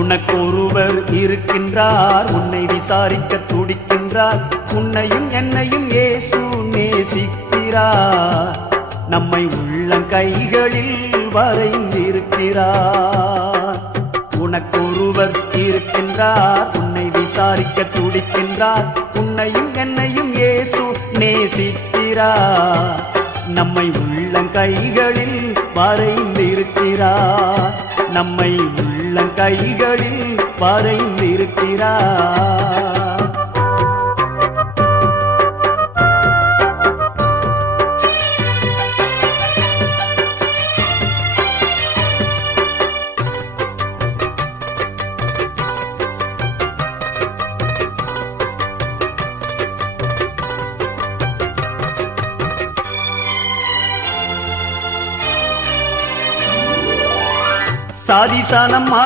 உனக்கொருவர் இருக்கின்றார், உன்னை விசாரிக்க துடிக்கின்றார். உன்னையும் என்னையும் இயேசு நேசிக்கிறார், நம்மை உள்ளங்கைகளில் வரைந்திருக்கிறார். உனக்கொருவர் இருக்கின்றார், உன்னை விசாரிக்க துடிக்கின்றார். உன்னையும் என்னையும் இயேசு நேசிக்கிறார், நம்மை உள்ளங்கைகளில் வரைந்திருக்கிறார். நம்மை உள்ளங்கைகளில் வரைந்திருக்கிறார். சாதிசானம்